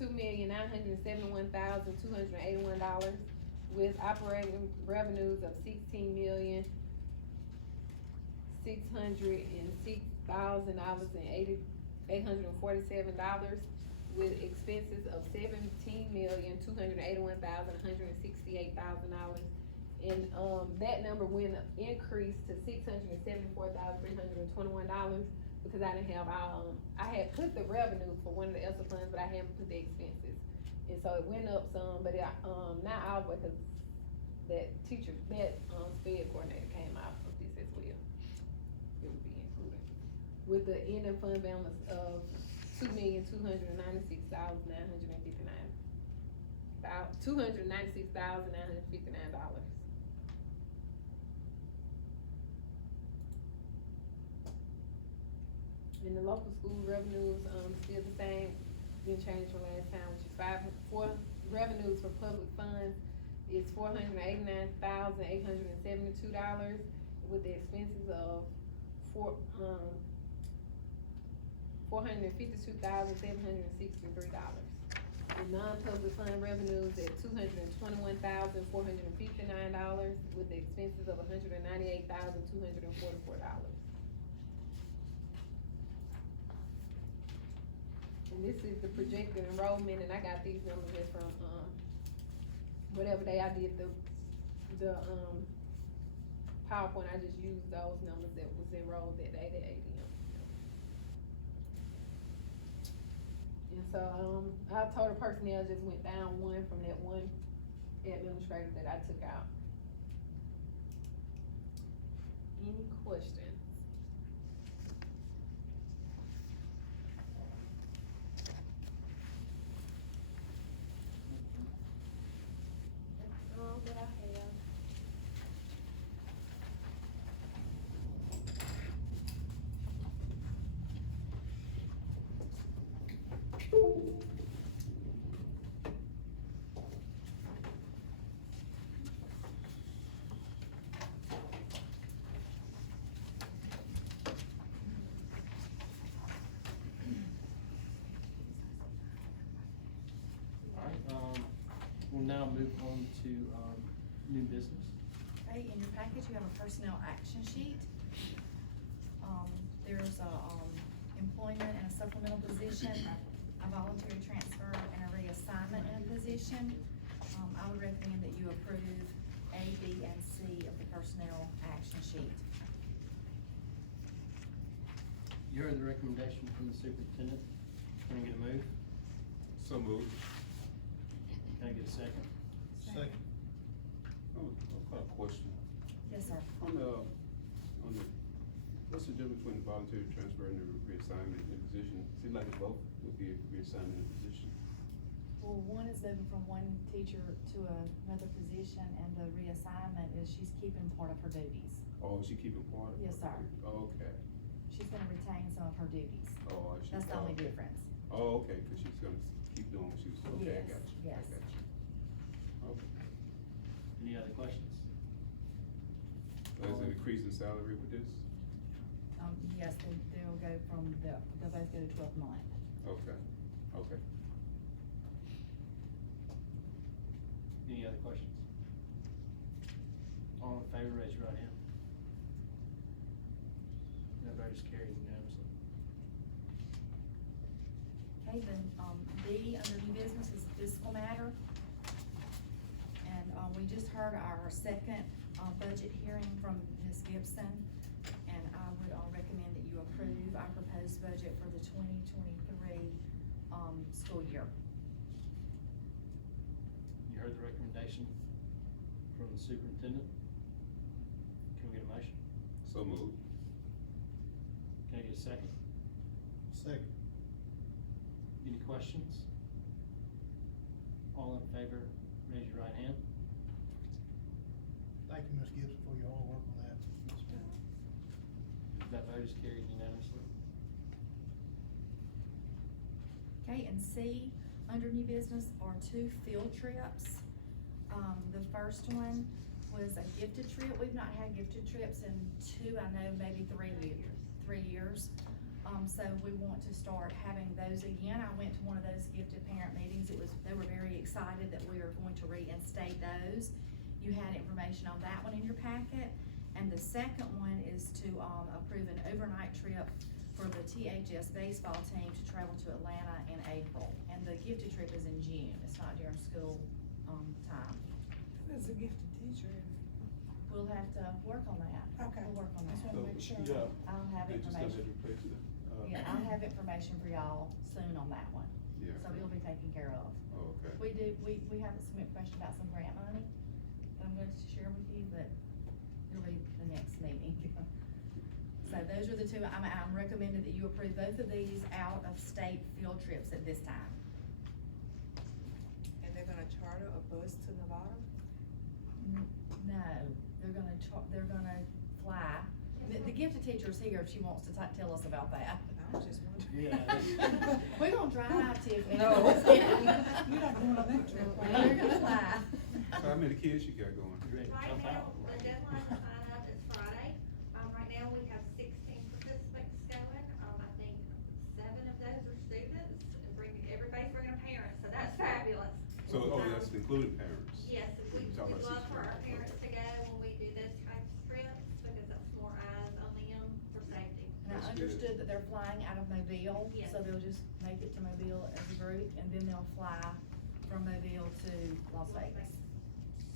$2,971,281, with operating revenues of $606,000 and $847 with expenses of $17,281,168,000. And, that number increased to $674,321 because I didn't have I had put the revenue for one of the ESSER funds, but I haven't put the expenses. And so it went up some, but not all because that sped coordinator came out of this as well. It would be included. With the ending fund balance of $2,296,959. About $296,959. And the local school revenues, still the same, didn't change from last time, which is for revenues for public funds is $489,872 with the expenses of $452,763. The non-public fund revenues at $221,459 with the expenses of $198,244. And this is the projected enrollment, and I got these numbers just from, whatever day I did the PowerPoint, I just used those numbers that was enrolled that day, the 8 a.m. And so, our total personnel just went down one from that one administrator that I took out. Any questions? That's all that I have. We'll now move on to, new business. Okay, in your package, you have a personnel action sheet. There's a, employment and a supplemental position, a voluntary transfer and a reassignment in a position. I would recommend that you approve A, B, and C of the personnel action sheet. You heard the recommendation from the superintendent. Can I get a move? So moved. Can I get a second? Second. Oh, I've got a question. Yes, sir. On the, what's the difference between the voluntary transfer and the reassignment in position? Seems like both would be a reassignment in position. Well, one is moving from one teacher to another position, and the reassignment is she's keeping part of her duties. Oh, is she keeping part of it? Yes, sir. Oh, okay. She's gonna retain some of her duties. Oh, I see. That's the only difference. Oh, okay, cause she's gonna keep doing what she was, okay, I Yes, got you. yes. I got you. Okay. Any other questions? Is it increase in salary with this? Yes, they'll go from they'll both go to 12th month. Okay, okay. Any other questions? All in favor, raise your right hand. That vote is carried unanimously. Okay, then, D, under new business is fiscal matter. And, we just heard our second, budget hearing from Ms. Gibson. And I would, recommend that you approve our proposed budget for the 2023, school year. You heard the recommendation from the superintendent. Can we get a motion? So moved. Can I get a second? Second. Any questions? All in favor, raise your right hand. Thank you, Ms. Gibson, for your hard work on that. That vote is carried unanimously. Okay, and C, under new business are 2 field trips. The first one was a gifted trip. We've not had gifted trips in 2, I know, maybe 3 years. So we want to start having those again. I went to one of those gifted parent meetings. They were very excited that we are going to reinstate those. You had information on that one in your packet. And the second one is to, approve an overnight trip for the THS baseball team to travel to Atlanta in April. And the gifted trip is in June, it's not during school, time. There's a gifted teacher. We'll have to work on that. Okay. We'll work on Just that. wanna make sure. I'll have They just got information. that replaced then? Yeah, I'll have information for y'all soon on that one, Yeah. so it'll be taken care of. Oh, okay. We have some information about some grant money that I'm going to share with you, but it'll be the next meeting. So those are the two, I'm recommending that you approve both of these out-of-state field trips at this time. And they're gonna charter a bus to Nevada? No, they're gonna fly. The gifted teacher's here if she wants to tell us about that. I was just wondering. Yeah. We're gonna drive, Tiffany. No. You're not going on that trip, right? We're gonna fly. So how many kids you got going? You ready to Right jump now, out? the deadline to sign up is Friday. Right now, we have 16 participants going. I think 7 of those are students, and everybody's bringing a parent, so that's fabulous. So, that's including parents? Yes, we You're talking about love for our 16, parents to go when we do those types of trips, because that's more eyes on them for safety. And I That's good. understood that they're flying out of Mobile, Yes. so they'll just make it to Mobile as a group, and then they'll fly from Mobile to Las Vegas.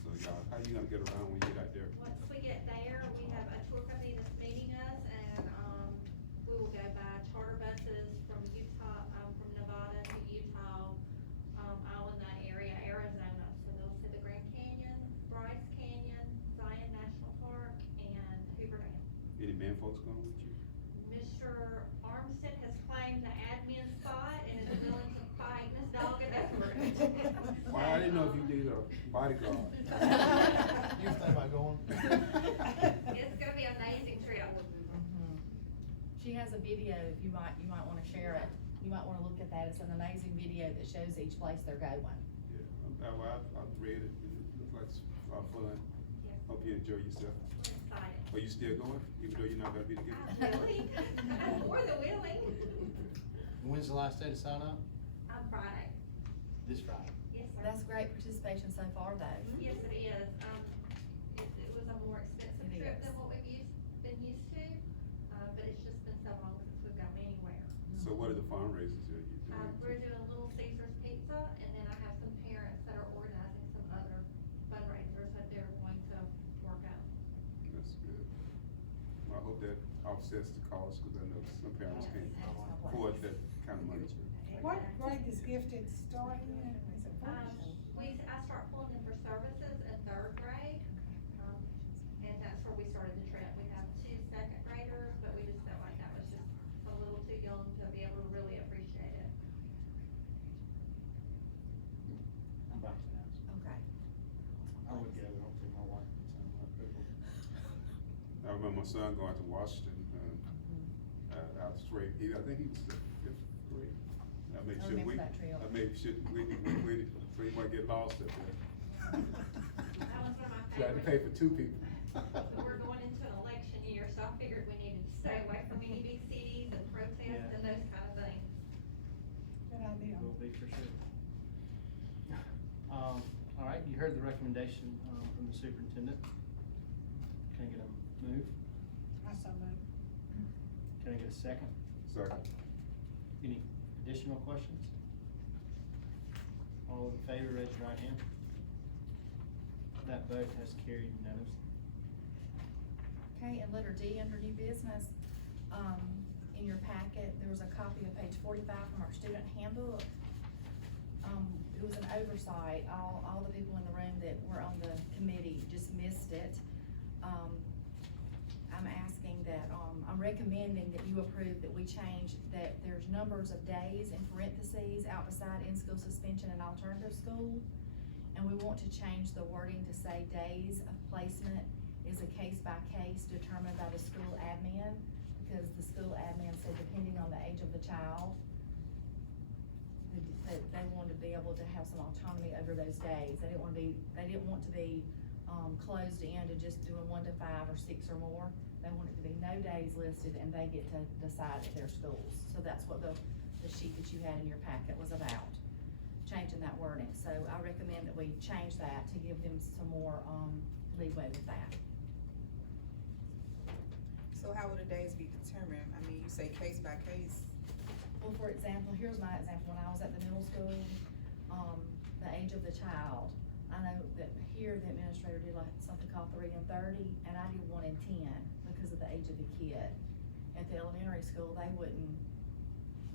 So y'all, how you gonna get around when you get out there? Once we get there, we have a tour company that's meeting us, and, we will go by charter buses from Utah, from Nevada to Utah, all in that area, Arizona. So they'll see the Grand Canyon, Bryce Canyon, Zion National Park, and Hoover Dam. Any man folks going with you? Mr. Armstead has claimed the admin spot and is willing to fight Ms. Doggett over it. Well, I didn't know if you need a bodyguard. You think about going? It's gonna be an amazing trip. Mhm. She has a video, if you might wanna share it, you might wanna look at that, it's an amazing video that shows each place they're going. Yeah, I've read it, and it looks like it's a lot of fun. Yes. Hope you enjoy yourself. We're excited. Are you still going, even though you're not gonna be together? I'm willing, I'm more than willing. When's the last day to sign up? Friday. This Friday. Yes, sir. That's great participation so far though. Yes, it is. It was a more expensive It trip is. than what we've been used to, but it's just been so long since we've gone anywhere. So what are the fundraisers that you're doing? We're doing Little Caesar's Pizza, and then I have some parents that are organizing some other fundraisers that they're going to work out. That's good. Well, I hope that offsets the cost, cause I know some parents can't afford that kind of money. What grade is gifted starting in? Is it first? I start pulling them for services in 3rd grade, and that's where we started the trip. We have 2 second graders, but we just felt like that was just a little too young to be able to really appreciate it. I'm back to the house. Okay. I would go, but I don't think my wife would sign up. I remember my son going to Washington, out straight, I think he was the 5th grade. I made I sure remember we, that trail. I made sure we went with it, so he might get lost up there. That was one of my So I had to pay favorites. for 2 people. We're going into an election year, so I figured we needed to stay away from any big cities and protests Yeah. and those kind of things. Good idea. Will be for sure. All right, you heard the recommendation, from the superintendent. Can I get a move? I so moved. Can I get a second? Second. Any additional questions? All in favor, raise your right hand. That vote has carried unanimously. Okay, and letter D under new business, in your packet, there was a copy of page 45 from our student handbook. It was an oversight, all the people in the room that were on the committee just missed it. I'm asking that, I'm recommending that you approve that we change that there's numbers of days in parentheses out beside in-school suspension and alternative school. And we want to change the wording to say days of placement is a case-by-case determined by the school admin, because the school admin said depending on the age of the child, that they wanted to be able to have some autonomy over those days. They didn't want to be closed in to just doing 1 to 5 or 6 or more. They want it to be no days listed and they get to decide at their schools. So that's what the sheet that you had in your packet was about, changing that wording. So I recommend that we change that to give them some more leeway with that. say case by case. Well, for example, here's my example, when I was at the middle school, the age of the child, I know that here the administrator did like something called 3 and 30, and I did 1 and 10 because of the age of the kid. At the elementary school, they wouldn't,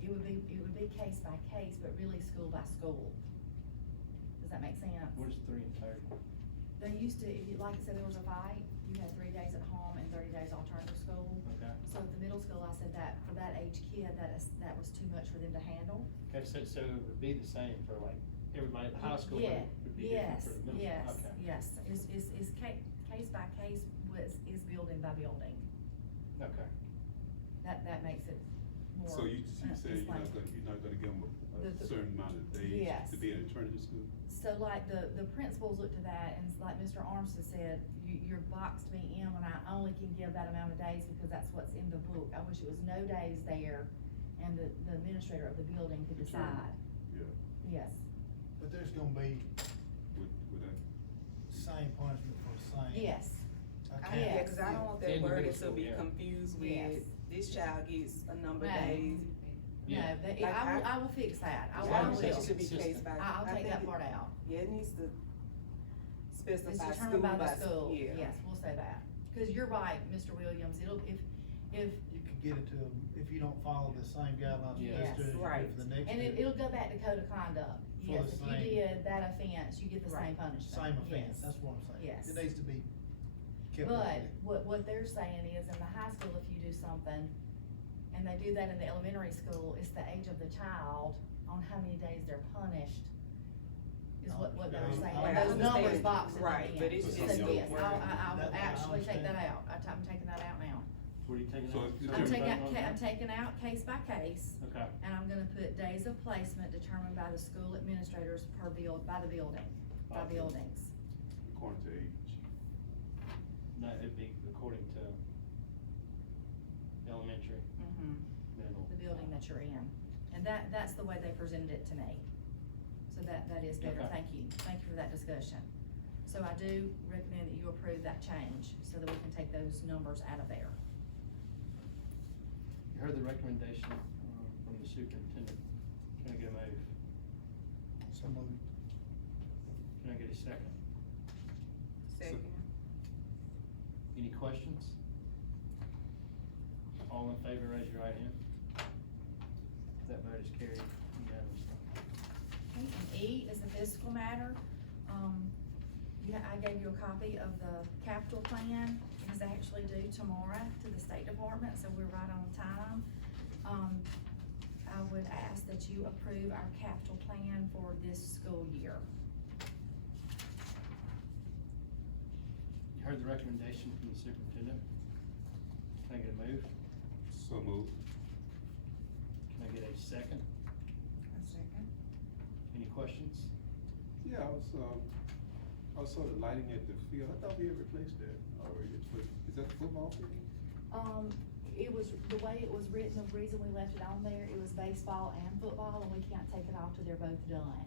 it would be case by case, but really school by school. Does that make sense? What is 3 and 30? They used to, if you, like I said, there was a fight, you had 3 days at home and 30 days alternative school. Okay. So at the middle school, I said that for that age kid, that was too much for them to handle. Okay, so it would be the same for like everybody at the high school, but Yeah, it would be different for the middle yes, school? Okay. yes, is case by case is building by building. Okay. That makes it more. So you said explained. you're not gonna give them a The- certain amount of days Yes. to be in alternative school? So like the principals looked at that and like Mr. Armstead said, you're boxed me in when I only can give that amount of days because that's what's in the book. I wish it was no days there and the administrator of the building could decide. Yeah. Yes. But there's gonna be With that, same punishment for same. Yes. Yeah, cause I don't want that In the wording middle to be school, yeah. confused Yes. with, this child gets a number of No. days. No, Yeah. Like I will fix that. I I will. don't think it's it should be case consistent. by. I'll I take think that it- part out. Yeah, it needs to It's specify school determined by the by, school. yeah. Yes, we'll say that. Cause you're right, Mr. Williams, if, You could get it to them, if you don't follow the same guidelines for Yes. this student, Right. for the next and student. it'll go back to code of conduct. For Yes, the if you same- did that offense, you get the same Right. punishment. Same offense, Yes. that's what I'm saying. Yes. It needs to be kept up But with. what they're saying is in the high school, if you do something, and they do that in the elementary school, it's the age of the child on how many days they're punished, is what they're Right. saying. Right, I Those numbers understand. boxed in the Right, end. but it's So just yes, wording. I will That- I actually take that understand. out. I'm taking that out now. What are you taking So out? if you I'm Determined taking voting on I'm that? taking out case by case, Okay. and I'm gonna put days of placement determined by the school administrators by the building, by Okay. buildings. according to age. No, it'd be according to elementary, Mm-hmm. middle. The building that you're in. And that's the way they presented it to me. So that is better, Okay. thank you for that discussion. So I do recommend that you approve that change, so that we can take those numbers out of there. You heard the recommendation, from the superintendent. Can I get a move? So moved. Can I get a second? Second. Any questions? All in favor, raise your right hand. That vote is carried unanimously. Okay, and E is the fiscal matter. I gave you a copy of the capital plan. It is actually due tomorrow to the State Department, so we're right on time. I would ask that you approve our capital plan for this school year. You heard the recommendation from the superintendent. Can I get a move? So moved. Can I get a second? A second. Any questions? Yeah, I was sort of lighting at the field. I thought we had replaced that already. Is that the football field? It was, the way it was written, the reason we left it on there, it was baseball and football, and we can't take it off till they're both done.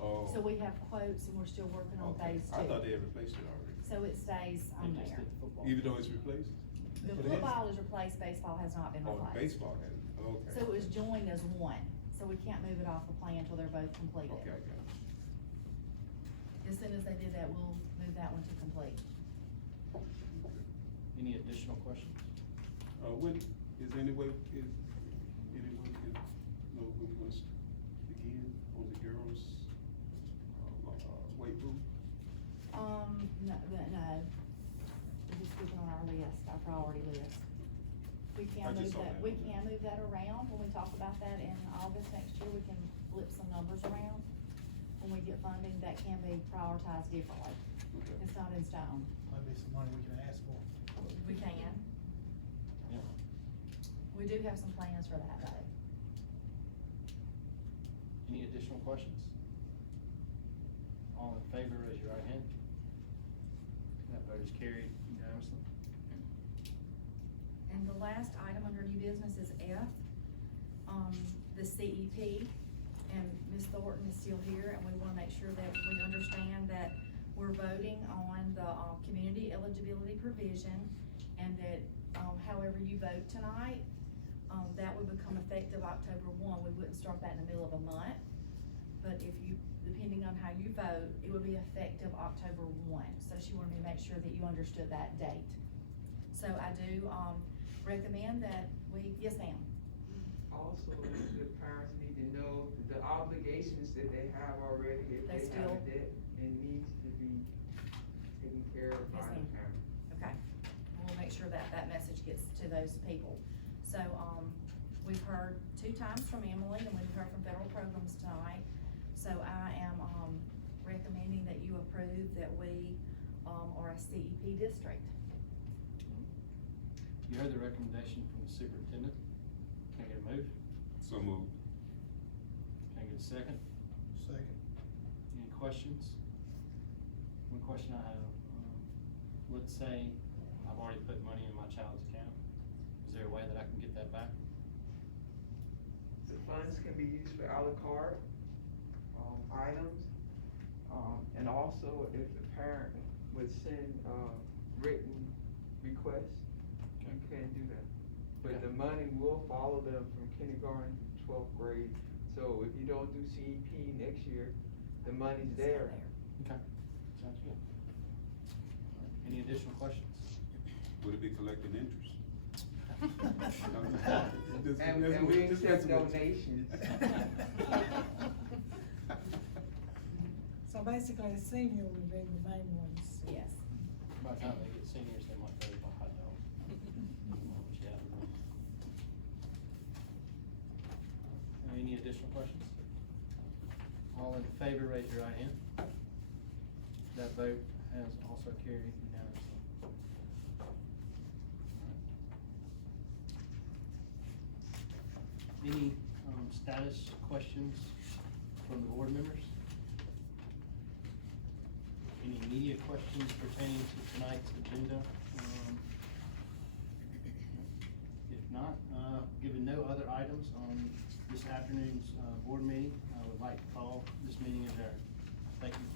Oh. So we have quotes and we're still working on Okay. phase I thought 2. they had replaced it already. So it stays on They just there. did the football. Even though it's replaced? The It is? football is replaced, baseball has not been Oh, replaced. baseball had it, okay. So it was joined as one, so we can't move it off the plan until they're both completed. Okay, I got it. As soon as they do that, we'll move that one to complete. Any additional questions? When, is there any way, anyone can know when we're gonna begin on the girls', weight room? No, we're just keeping on our list, our priority list. We I can just move saw that, that we on there. can move that around, when we talk about that in August next year, we can flip some numbers around. When we get funding, that can be prioritized differently, Okay. it's not in stone, Might be some money we can ask for. we can. Yeah. We do have some plans for that though. Any additional questions? All in favor, raise your right hand. That vote is carried unanimously. And the last item under new business is F, the CEP. And Ms. Thornton is still here, and we wanna make sure that we understand that we're voting on the, community eligibility provision, and that, however you vote tonight, That would become effective October 1. We wouldn't start that in the middle of a month. But if you, depending on how you vote, it would be effective October 1. So she wanted me to make sure that you understood that date. So I do, recommend that we, yes ma'am. Also, the parents need to know the obligations that they have already, if They they have still- a debt, and needs to be taken care of by Yes, the ma'am. parent. Okay, we'll make sure that that message gets to those people. So, we've heard 2 times from Emily, and we've heard from federal programs tonight. So I am, recommending that you approve that we, are a CEP district. You heard the recommendation from the superintendent. Can I get a move? So moved. Can I get a second? Second. Any questions? One question I have, let's say I've already put money in my child's account. Is there a way that I can get that back? The funds can be used for à la carte, items, and also if the parent would send, written requests, you can do that. But the money will follow them from kindergarten to 12th grade, so if you don't do CEP next year, the money's there. Okay, sounds good. All right, any additional questions? Would it be collecting interest? And we accept donations. So basically, a senior would be the main ones. Yes. By the time they get seniors, they might go buy hot dogs. Yeah. Any additional questions? All in favor, raise your right hand. That vote has also carried unanimously. Any, status questions from the board members? Any media questions pertaining to tonight's agenda? If not, given no other items on this afternoon's, board meeting, I would like to call this meeting adjourned. Thank you.